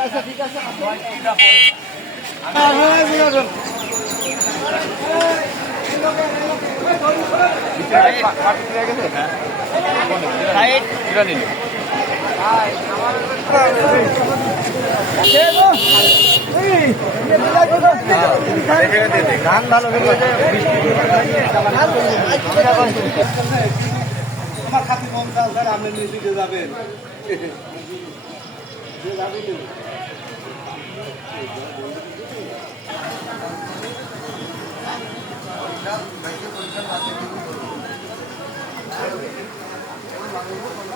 আচ্ছা ঠিক আছে গান ভালো তোমার খাতি কম চাল স্যার আপনি নিয়ে যাবেন পরীক্ষা